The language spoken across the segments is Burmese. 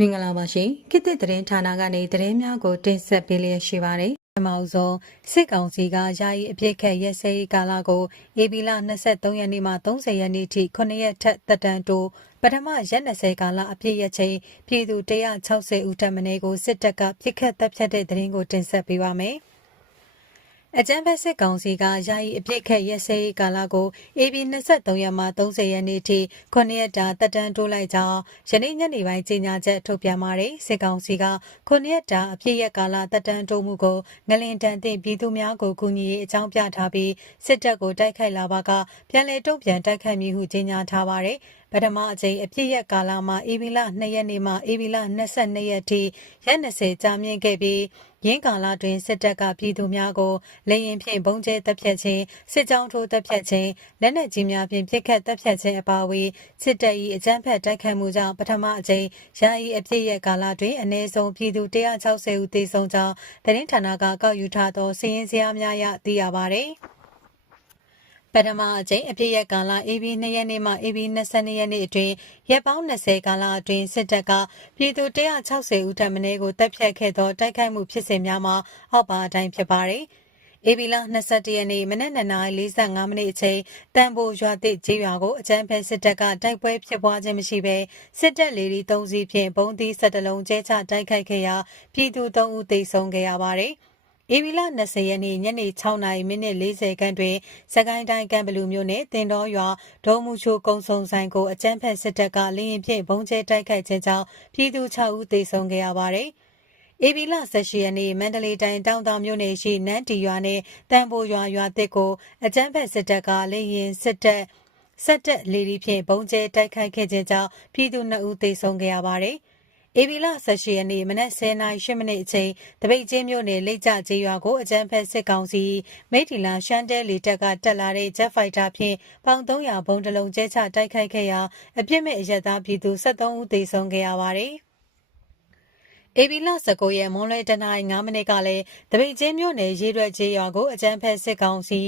မင်္ဂလာပါရှင်ခေတ်သစ်သတင်းဌာနကနေသတင်းများကို တင်ဆက်ပေးလျက်ရှိပါတယ်ပထမဆုံးစစ်ကောင်စီကယာယီအပြစ်ခတ်ရက်စဲရေးကာလကိုဧပြီလ23ရက်နေ့မှ30ရက်နေ့ထိ9ရက်ထက်သက်တမ်းတိုးပထမရက်20ကာလအပြည့်ရက်ချိန်ပြည်သူ160ဦးထက်မနည်းကိုစစ်တပ်ကပြစ်ခတ်တပ်ဖြတ်တဲ့သတင်းကိုတင်ဆက်ပေးပါမယ်။ အကြံဖက်စစ်ကောင်စီကယာယီအပြစ်ခတ်ရက်စဲရေးကာလကို AB 23ရက်မှ30ရက်နေ့ထိ9ရက်တာတက်တန်းတိုးလိုက်ကြောင်းယနေ့ညနေပိုင်းကြေညာချက်ထုတ်ပြန်ပါတယ်စစ်ကောင်စီက9ရက်တာအပြစ်ရက်ကာလတက်တန်းတိုးမှုကိုငလင်တန်တင်ပြည်သူများကိုကူညီရေးအကြောင်းပြထားပြီးစစ်တပ်ကိုတိုက်ခိုက်လာပါကပြန်လည်တုံ့ပြန်တိုက်ခိုက်မည်ဟုကြေညာထားပါတယ်ပထမအကြိမ်အပြည့်ရက်ကာလမှာဧပြီလ2ရက်နေ့မှဧပြီလ22ရက်ထိရက်20ကြာမြင့်ခဲ့ပြီး ရင်းကာလတွင်စစ်တပ်ကပြည်သူများကိုလေရင်ဖြင့်ဘုံကျဲတပ်ဖြတ်ခြင်းစစ်ကြောင်းထိုးတပ်ဖြတ်ခြင်းလက်နက်ကြီးများဖြင့်ပစ်ခတ်တပ်ဖြတ်ခြင်းအပါအဝင်စစ်တပ်၏အကြမ်းဖက်တိုက်ခိုက်မှုကြောင့်ပထမအကြိမ်ယာယီအပြည့်ရက်ကာလတွင်အ ਨੇ ဆုံးပြည်သူ160ဦးသေဆုံးကြောင်းသတင်းဌာနကကောက်ယူထားသောစီးရင်စရာများအရသိရပါသည် ပထမအကြိမ်အပြည့်ရက်ကာလ AB 2ရက်နေ့မှ AB 22ရက်နေ့အတွင်းရက်ပေါင်း20ကာလအတွင်းစစ်တပ်ကပြည်သူ160ဦးထပ်မင်းကိုတပ်ဖြတ်ခဲ့သောတိုက်ခိုက်မှုဖြစ်စဉ်များမှာအောက်ပါအတိုင်းဖြစ်ပါတယ်။ဧပြီလ22ရက်နေ့မနက်9:45မိနစ်အချိန်တန်ဖိုရွာသစ်ကျေးရွာကိုအကြမ်းဖက်စစ်တပ်ကတိုက်ပွဲဖြစ်ပွားခြင်းမရှိဘဲစစ်တပ်လေဒီ3စီးဖြင့်ဘုံသီး17လုံးကျဲချတိုက်ခိုက်ခဲ့ရာပြည်သူ3ဦးသေဆုံးခဲ့ရပါတယ်။ ဧပြီလ20ရက်နေ့ညနေ6နာရီမိနစ်40ခန်းတွင်စကိုင်းတိုင်းကံဘလူမြို့နယ်တင်တော်ရွာဒုံမှုချိုကုံစုံဆိုင်ကိုအကြမ်းဖက်စစ်တပ်ကလင်းရင်ဖြင့်ဘုံကျဲတိုက်ခိုက်ခြင်းကြောင့်ပြည်သူ6ဦးသေဆုံးခဲ့ရပါတယ်။ဧပြီလ18ရက်နေ့မန္တလေးတိုင်းတောင်တောင်မြို့နယ်ရှိနန်းတီရွာနဲ့တန်ဖိုရွာရွာတစ်ကိုအကြမ်းဖက်စစ်တပ်ကလင်းရင်စစ်တပ်ဆက်တက်လေဒီဖြင့်ဘုံကျဲတိုက်ခိုက်ခဲ့ခြင်းကြောင့်ပြည်သူ2ဦးသေဆုံးခဲ့ရပါတယ်။ ဧပြီလ18ရက်နေ့မနက်10:08မိနစ်အချိန်တပိတ်ချင်းမြို့နယ်လိတ်ကြကျေးရွာကိုအကြမ်းဖက်စစ်ကောင်စီမိထီလာရှမ်းတဲလီတပ်ကတက်လာတဲ့ Jet Fighter ဖြင့်ပေါင်300ဘုံတလုံးကျဲချတိုက်ခိုက်ခဲ့ရာအပြစ်မဲ့အရက်သားပြည်သူ73ဦးသေဆုံးခဲ့ရပါတယ်။ အေဘီလာ19ရက်မွန်လွဲတနင်္ဂနွေ9မိနစ်ကလည်းတပိတ်ချင်းမြို့နယ်ရေးရွက်ကျေးရွာကိုအကြမ်းဖက်စစ်ကောင်စီ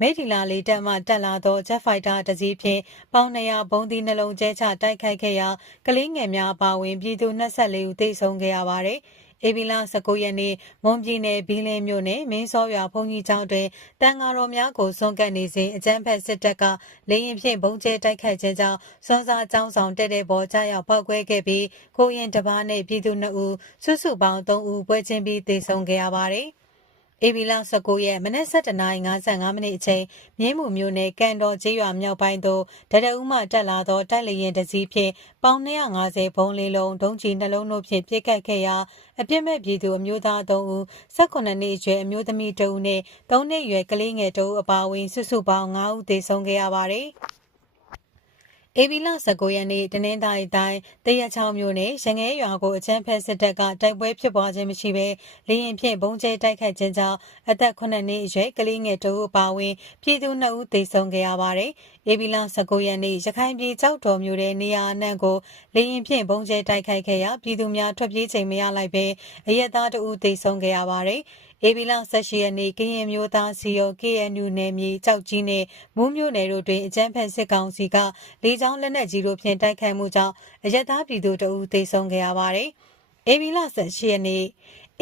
မိထီလာလေးတပ်မှတက်လာသော Jet Fighter တစ်စီးဖြင့်ပေါင်200ဘုံသီးနှလုံးကျဲချတိုက်ခိုက်ခဲ့ရာကလေးငယ်များအပါအဝင်ပြည်သူ24ဦးသေဆုံးခဲ့ရပါတယ်။ ဧပြီလ19ရက်နေ့မွန်ပြည်နယ်ဘီလင်းမြို့နယ်မင်းစောရွာဘုံကြီးကျောင်းတွင်တန်ဃာတော်များကိုစွန့်ကပ်နေစဉ်အကြမ်းဖက်စစ်တပ်ကလေရင်ဖြင့်ဘုံကျဲတိုက်ခိုက်ခြင်းကြောင့်စွန်းစားကျောင်းဆောင်တက်တဲ့ပေါ်ကြားရောက်ပောက်ကွဲခဲ့ပြီးကိုရင်တပားနဲ့ပြည်သူ2ဦးစုစုပေါင်း3ဦးပွဲချင်းပြီးသေဆုံးခဲ့ရပါတယ်။ ဧပြီလ19ရက်မနက်7:55မိနစ်အချိန်မြင်းမှုမျိုးနယ်ကန်တော်ကျေးရွာမြောက်ပိုင်းသို့တရအုပ်မှတက်လာသောတိုက်လေရင်တစည်းဖြင့်ပေါင်250ဘုံလေးလုံးဒုံးကျည်နှလုံးတို့ဖြင့်ပစ်ခတ်ခဲ့ရာအပြစ်မဲ့ပြည်သူအမျိုးသား3ဦး18နှစ်အရွယ်အမျိုးသမီး2ဦးနှင့်3နှစ်အရွယ်ကလေးငယ်2ဦးအပါအဝင်စုစုပေါင်း5ဦးသေဆုံးခဲ့ရပါသည်။ ဧပြီလ19ရက်နေ့တနင်္သာရီတိုင်းတရချောင်းမြို့နယ်ရငဲရွာကိုအချမ်းဖက်စစ်တပ်ကတိုက်ပွဲဖြစ်ပွားခြင်းမရှိဘဲလေရင်ဖြင့်ဘုံကျဲတိုက်ခိုက်ခြင်းကြောင့်အသက်9နှစ်အရွယ်ကလေးငယ်တို့အပါအဝင် ပြည်သူ2ဦးသေဆုံးခဲ့ရပါတယ်။ ဧပြီလ19ရက်နေ့ရခိုင်ပြည်ကြောက်တော်မြို့နယ်နေရာအနှံ့ကိုလေရင်ဖြင့်ဘုံကျဲတိုက်ခိုက်ခဲ့ရာပြည်သူများထွက်ပြေးချိန်မရလိုက်ဘဲအရက်သား2ဦးသေဆုံးခဲ့ရပါတယ်။ဧပြီလ18ရက်နေ့ကရင်မျိုးသားစီယို KNU နယ်မြေကြောက်ကြီးနဲ့မူးမြို့နယ်တို့တွင်အကြမ်းဖက်စစ်ကောင်စီကလေကြောင်းလက်နက်ကြီးတို့ဖြင့်တိုက်ခိုက်မှုကြောင့်အရက်သားပြည်သူတအူသေဆုံးခဲ့ရပါတယ်။ဧပြီလ18ရက်နေ့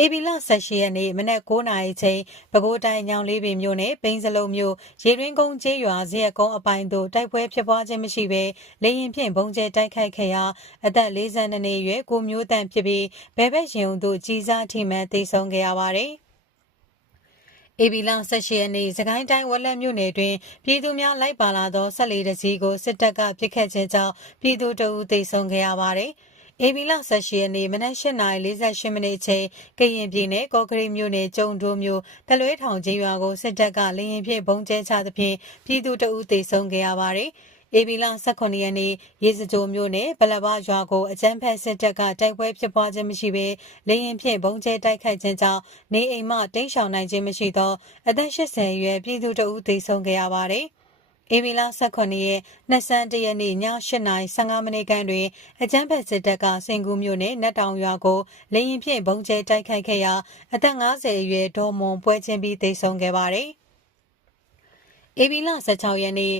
ဧပြီလ18ရက်နေ့မနက်9:00နာရီချိန်ပဲခူးတိုင်းညောင်လေးပင်မြို့နယ်ပိန်းစလုံးမြို့ရေရင်းကုန်းကျေးရွာဇရက်ကုန်းအပိုင်းသို့တိုက်ပွဲဖြစ်ပွားခြင်းမရှိဘဲလေရင်ဖြင့်ဘုံကျဲတိုက်ခိုက်ခဲ့ရာအသက်42နှစ်အရွယ်ကိုမျိုးတန့်ဖြစ်ပြီးဘဲဘက်ရင်ုံတို့ကြီးစားထိမှန်သေဆုံးခဲ့ရပါတယ်။ဧပြီလ18ရက်နေ့စကိုင်းတိုင်းဝက်လက်မြို့နယ်တွင်ပြည်သူများလိုက်ပါလာသောဆက်လေးတစည်းကိုစစ်တပ်ကပစ်ခတ်ခြင်းကြောင့်ပြည်သူတအူသေဆုံးခဲ့ရပါသည်။ ဧပြီလ18ရက်နေ့မနက်8:48မိနစ်ချိန်ကရင်ပြည်နယ်ကော့ကရိတ်မြို့နယ်ကျုံတိုးမြို့တလွဲထောင်ချင်းရွာကိုစစ်တပ်ကလင်းရင်ဖြင့်ဘုံကျဲချသဖြင့်ပြည်သူတအူသေဆုံးခဲ့ရပါသည်။ဧပြီလ18ရက်နေ့ရေစကြိုမြို့နယ်ဗလဘရွာကိုအကြမ်းဖက်စစ်တပ်ကတိုက်ပွဲဖြစ်ပွားခြင်းမရှိဘဲလေရင်ဖြင့်ဘုံကျဲတိုက်ခိုက်ခြင်းကြောင့်နေအိမ်မှတိမ်းရှောင်နိုင်ခြင်းမရှိသောအသက်80အရွယ်ပြည်သူတဦးသေဆုံးခဲ့ရပါတယ်။ ဧပြီလ18ရက်21ရက်နေ့ည8:15မိနစ်ခန့်တွင်အကြမ်းဖက်စစ်တပ်ကစင်ကူးမြို့နယ်နတ်တောင်ရွာကိုလေရင်ဖြင့်ဘုံကျဲတိုက်ခိုက်ခဲ့ရာအသက်50အရွယ်ဒေါ်မွန်ပွဲချင်းပြီးသေဆုံးခဲ့ပါတယ်။ အေဘီလ16ရက်နေ့ည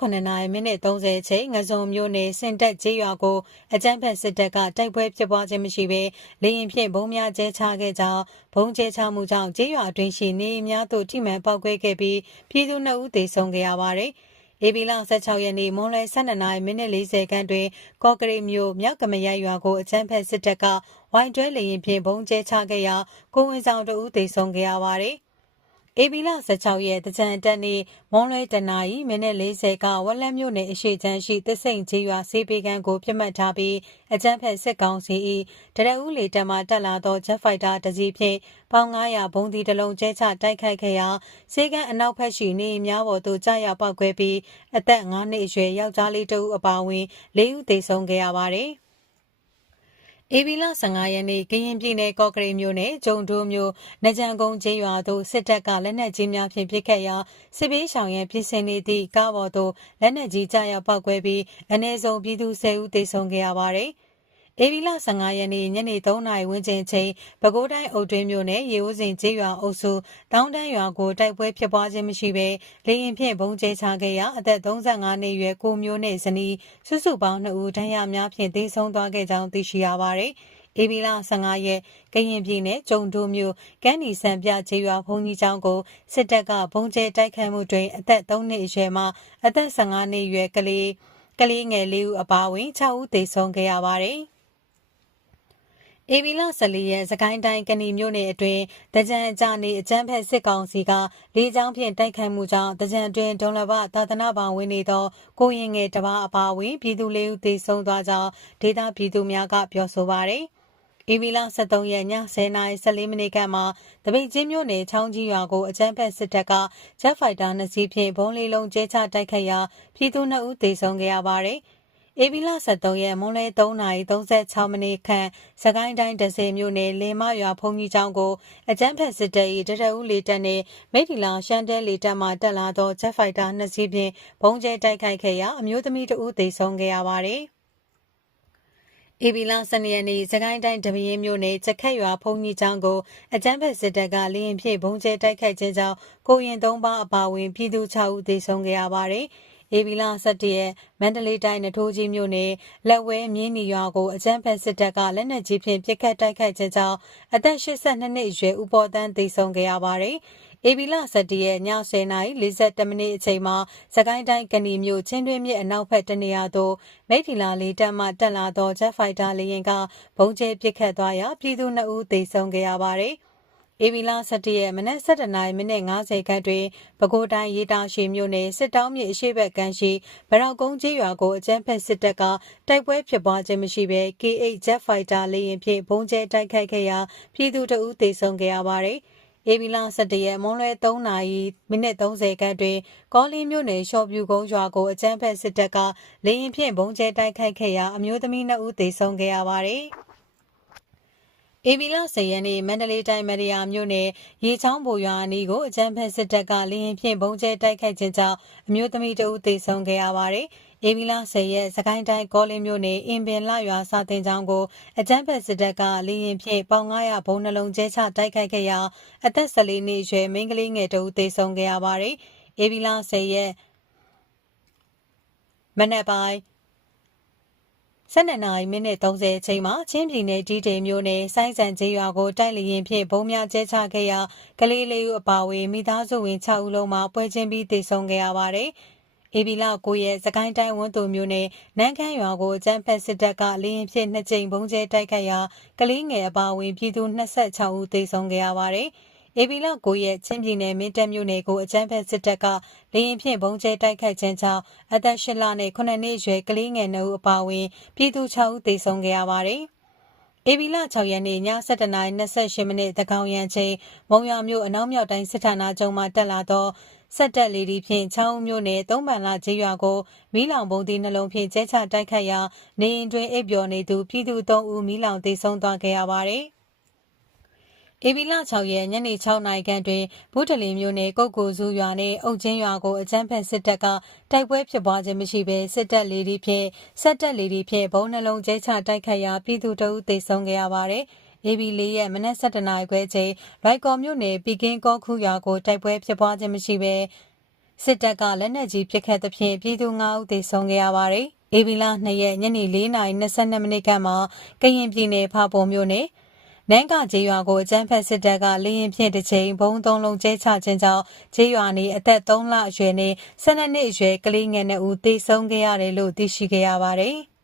9:30မိနစ်30ချိန်ငဇုံမြို့နယ်စင်တက်ကျေးရွာကိုအကြမ်းဖက်စစ်တပ်ကတိုက်ပွဲဖြစ်ပွားခြင်းမရှိဘဲလေရင်ဖြင့်ဘုံများကျဲချခဲ့ကြောင်းဘုံကျဲချမှုကြောင့်ကျေးရွာအတွင်းရှိနေအိမ်များသို့ထိမှန်ပောက်ကွဲခဲ့ပြီးပြည်သူ2ဦးသေဆုံးခဲ့ရပါတယ်။အေဘီလ16ရက်နေ့မွန်လွယ်12မိနစ်40ခန်းတွင်ကော့ကရိတ်မြို့မြောက်ကမရရွာကိုအကြမ်းဖက်စစ်တပ်ကဝိုင်းတွဲလေရင်ဖြင့်ဘုံကျဲချခဲ့ရာကိုဝင်ဆောင်2ဦးသေဆုံးခဲ့ရပါတယ်။ ဧပြီလ16ရက်တကြံတက်နေ့မွန်လွဲတနာရီမိနစ်40ကဝက်လက်မြို့နယ်အရှိချမ်းရှိသစ်စိန်ကြီးရွာစေးပေကန်းကိုပြစ်မှတ်ထားပြီးအကြမ်းဖက်စစ်ကောင်စီ၏တရဦးလေတမတက်လာသောဂျက်ဖိုက်တာတကြီးဖြင့်ပေါင်900ဘုံဒီတလုံးကျဲချတိုက်ခိုက်ခဲ့ရာစေကန်းအနောက်ဘက်ရှိနေများပေါ်သို့ကြာရောက်ပောက်ကွဲပြီးအသက်9နှစ်အရွယ်ယောက်ျားလေးတဦးအပါအဝင်၄ဦးသေဆုံးခဲ့ရပါသည်။ ဧပြီလ15ရက်နေ့ကရင်ပြည်နယ်ကော့ကရိတ်မြို့နယ်ဂျုံတိုးမြို့နကြံကုန်းကျေးရွာသို့စစ်တပ်ကလက်နက်ကြီးများဖြင့်ပစ်ခတ်ရာစစ်ပေးဆောင်ရန်ပြည်စင်နေသည့်ကားပေါ်သို့လက်နက်ကြီးကြားရောက်ပောက်ကွဲပြီးအ ਨੇ စုံပြည်သူ10ဦးသေဆုံးခဲ့ရပါသည်။ ဧပြီလ15ရက်နေ့ညနေ3နာရီဝန်းကျင်ချိန်ပဲခူးတိုင်းအုတ်တွင်းမြို့နယ်ရေဦးစင်ကျေးရွာအုပ်စုတောင်းတန်းရွာကိုတိုက်ပွဲဖြစ်ပွားခြင်းမရှိဘဲလေရင်ဖြင့်ဘုံကျဲချခဲ့ရာအသက်35နှစ်အရွယ်ကိုမျိုးနဲ့ဇနီးစုစုပေါင်း2ဦးဒဏ်ရာများဖြင့်သေဆုံးသွားခဲ့ကြောင်းသိရှိရပါတယ်။ဧပြီလ15ရက်ကရင်ပြည်နယ်ကျုံတိုးမြို့ကန်းနီဆန်ပြကျေးရွာဘုံကြီးကျောင်းကိုစစ်တပ်ကဘုံကျဲတိုက်ခိုက်မှုတွင်အသက်3နှစ်အရွယ်မှအသက်15နှစ်အရွယ်ကလေးကလေးငယ်လေးဦးအပါအဝင်6ဦးသေဆုံးခဲ့ရပါတယ်။ ဧပြီလ14ရက်စကိုင်းတိုင်းကဏီမြို့နယ်အတွင်းတကြံကြနေအကြမ်းဖက်စစ်ကောင်စီကလေးချောင်းဖြင့်တိုက်ခိုက်မှုကြောင့်တကြံတွင်ဒုံလဘသာသနာ့ဘောင်ဝင်နေသောကိုရင်ငယ်တပါအပါဝင်ပြည်သူလေးဦးသေဆုံးသွားကြောင်းဒေသပြည်သူများကပြောဆိုပါရယ်။ဧပြီလ23ရက်ည10:14မိနစ်ခန့်မှာတပိတ်ချင်းမြို့နယ်ချောင်းကြီးရွာကိုအကြမ်းဖက်စစ်တပ်ကဂျက်ဖိုက်တာနှစ်စီးဖြင့်ဘုံလေးလုံးကျဲချတိုက်ခိုက်ရာပြည်သူ2ဦးသေဆုံးခဲ့ရပါတယ်။ ဧပြီလ23ရက်မွန်လွဲ3:36မိနစ်ခန့်စကိုင်းတိုင်းဒဇယ်မြို့နယ်လင်မရွာဖုန်ကြီးကျောင်းကိုအကြမ်းဖက်စစ်တပ်၏တရဦးလေတပ်နှင့်မိထီလာရှမ်းတဲလေတပ်မှတက်လာသောဂျက်ဖိုက်တာနှစ်စီးဖြင့်ဘုံကျဲတိုက်ခိုက်ခဲ့ရာအမျိုးသမီးတဦးသေဆုံးခဲ့ရပါသည်။ဧပြီလ12ရက်နေ့စကိုင်းတိုင်းတပင်းမြို့နယ်ချက်ခက်ရွာဖုန်ကြီးကျောင်းကိုအကြမ်းဖက်စစ်တပ်ကလေရင်ဖြင့်ဘုံကျဲတိုက်ခိုက်ခြင်းကြောင့်ကိုရင်၃ပါးအပါအဝင်ပြည်သူ6ဦးသေဆုံးခဲ့ရပါတယ်။ ဧပြီလ17ရက်မန္တလေးတိုင်းနထိုးကြီးမြို့နယ်လက်ဝဲမြင်းနီရွာကိုအကြမ်းဖက်စစ်တပ်ကလက်နက်ကြီးဖြင့်ပစ်ခတ်တိုက်ခိုက်ခြင်းကြောင့်အသက်82နှစ်အရွယ်ဦးပေါ်တန်းသေဆုံးခဲ့ရပါတယ်။ဧပြီလ17ရက်ည10:42မိနစ်အချိန်မှာစကိုင်းတိုင်းကဏီမြို့ချင်းတွင်းမြစ်အနောက်ဘက်တနေရာသို့မိထီလာလေးတပ်မှတက်လာသောဂျက်ဖိုက်တာလေယာဉ်ကဘုံကျဲပစ်ခတ်သွားရာပြည်သူ2ဦးသေဆုံးခဲ့ရပါတယ်။ ဧပြီလ17ရက်မနက်7:00နာရီမိနစ်50ခန့်တွင်ပဲခူးတိုင်းရေတာရှိမြို့နယ်စစ်တောင်းမြစ်အရှိဘက်ကမ်းရှိဗရောက်ကုန်းကျေးရွာကိုအကြမ်းဖက်စစ်တပ်ကတိုက်ပွဲဖြစ်ပွားခြင်းမရှိဘဲ K8 Jet Fighter လေယာဉ်ဖြင့်ဘုံကျဲတိုက်ခိုက်ခဲ့ရာပြည်သူတအုပ်သေဆုံးခဲ့ရပါတယ်။ဧပြီလ17ရက်မွန်းလွဲ3နာရီမိနစ်30ခန့်တွင်ကောလင်းမြို့နယ်ရှော့ပြူကုန်းရွာကိုအကြမ်းဖက်စစ်တပ်ကလေရင်ဖြင့်ဘုံကျဲတိုက်ခိုက်ခဲ့ရာအမျိုးသမီး2ဦးသေဆုံးခဲ့ရပါတယ်။ ဧပြီလ10ရက်နေ့မန္တလေးတိုင်းမရယာမြို့နယ်ရေချောင်းဘူရွာအနီးကိုအကြမ်းဖက်စစ်တပ်ကလေရင်ဖြင့်ဘုံကျဲတိုက်ခိုက်ခြင်းကြောင့်အမျိုးသမီးတဦးသေဆုံးခဲ့ရပါတယ်။ဧပြီလ10ရက်စကိုင်းတိုင်းကောလင်းမြို့နယ်အင်ပင်လရွာစာတင်ကျောင်းကိုအကြမ်းဖက်စစ်တပ်ကလေရင်ဖြင့်ပေါင်900ဘုံနှလုံးကျဲချတိုက်ခိုက်ခဲ့ရာအသက်14နှစ်အရွယ်မိန်းကလေးငယ်တဦးသေဆုံးခဲ့ရပါတယ်။ဧပြီလ10ရက်မနက်ပိုင်း 12နာရီမိနစ်30အချိန်မှာချင်းပြည်နယ်ဒီတေမျိုးနယ်စိုင်းစံကျေးရွာကိုတိုက်လျင်ဖြင့်ဘုံများကျဲချခဲ့ရာကလေးလေးဦးအပါအဝင်မိသားစုဝင်6ဦးလုံးမှာပွဲချင်းပြီးသေဆုံးခဲ့ရပါတယ်။အေဘီလာကိုရဲ့စကိုင်းတိုင်းဝန်းသူမျိုးနယ်နန်းခမ်းရွာကိုကျန်းဖက်စစ်တပ်ကလင်းဖြင့်နှစ်ကြိမ်ဘုံကျဲတိုက်ခိုက်ရာကလေးငယ်အပါအဝင်ပြည်သူ26ဦးသေဆုံးခဲ့ရပါတယ်။ ဧပြီလ9ရက်ချင်းပြည်နယ်မင်းတပ်မြို့နယ်ကိုအကြမ်းဖက်စစ်တပ်ကလေရင်ဖြင့်ဘုံကျဲတိုက်ခိုက်ခြင်းကြောင့်အသက်၈လနဲ့9နှစ်အရွယ်ကလေးငယ်2ဦးအပါအဝင်ပြည်သူ6ဦးသေဆုံးခဲ့ရပါတယ်။ဧပြီလ6ရက်နေ့ည7:28မိနစ်တကောင်ရန်ချိန်မုံရွာမြို့အနောက်မြောက်တိုင်းစစ်ဌာနချုပ်မှတက်လာသောဆက်တက်လေဒီဖြင့်ချောင်းမြို့နယ်သုံးပန်လာကျေးရွာကိုမီးလောင်ပုံးသည့်နှလုံးဖြင့်ကျဲချတိုက်ခတ်ရာနေအိမ်တွင်အိပ်ပျော်နေသူပြည်သူ3ဦးမီးလောင်သေဆုံးသွားခဲ့ရပါသည်။ ဧပြီလ6ရက်ညနေ6နာရီခန့်တွင်ဘုဒ္ဓလင်မြို့နယ်ကုတ်ကိုစုရွာနှင့်အုတ်ချင်းရွာကိုအကြမ်းဖက်စစ်တပ်ကတိုက်ပွဲဖြစ်ပွားခြင်းမရှိဘဲစစ်တပ်လေဒီဖြင့်ဆက်တက်လေဒီဖြင့်ဘုံနှလုံးကျဲချတိုက်ခတ်ရာပြည်သူတအုပ်သေဆုံးခဲ့ရပါသည်။ AB ၄ရက်မနက်7:00နာရီခွဲချိန်ရိုက်ကော်မြို့နယ်ပီကင်းကောခုရွာကိုတိုက်ပွဲဖြစ်ပွားခြင်းမရှိဘဲစစ်တပ်ကလက်နက်ကြီးပစ်ခတ်သဖြင့်ပြည်သူ9ဦးသေဆုံးခဲ့ရပါတယ်။အေဗီလာ2ရက်ညနေ4:22မိနစ်ခန့်မှာကရင်ပြည်နယ်ဖာပုံမြို့နယ် နန်းကကျေးရွာကိုအကြမ်းဖက်စစ်တပ်ကလေရင်ဖြင့်တစ်ချိန်ဘုံသုံးလုံးကျဲချခြင်းကြောင့်ကျေးရွာနေအသက်3လအရွယ်နဲ့12နှစ်အရွယ်ကလေးငယ်2ဦးသေဆုံးခဲ့ရတယ်လို့သိရှိခဲ့ရပါတယ်။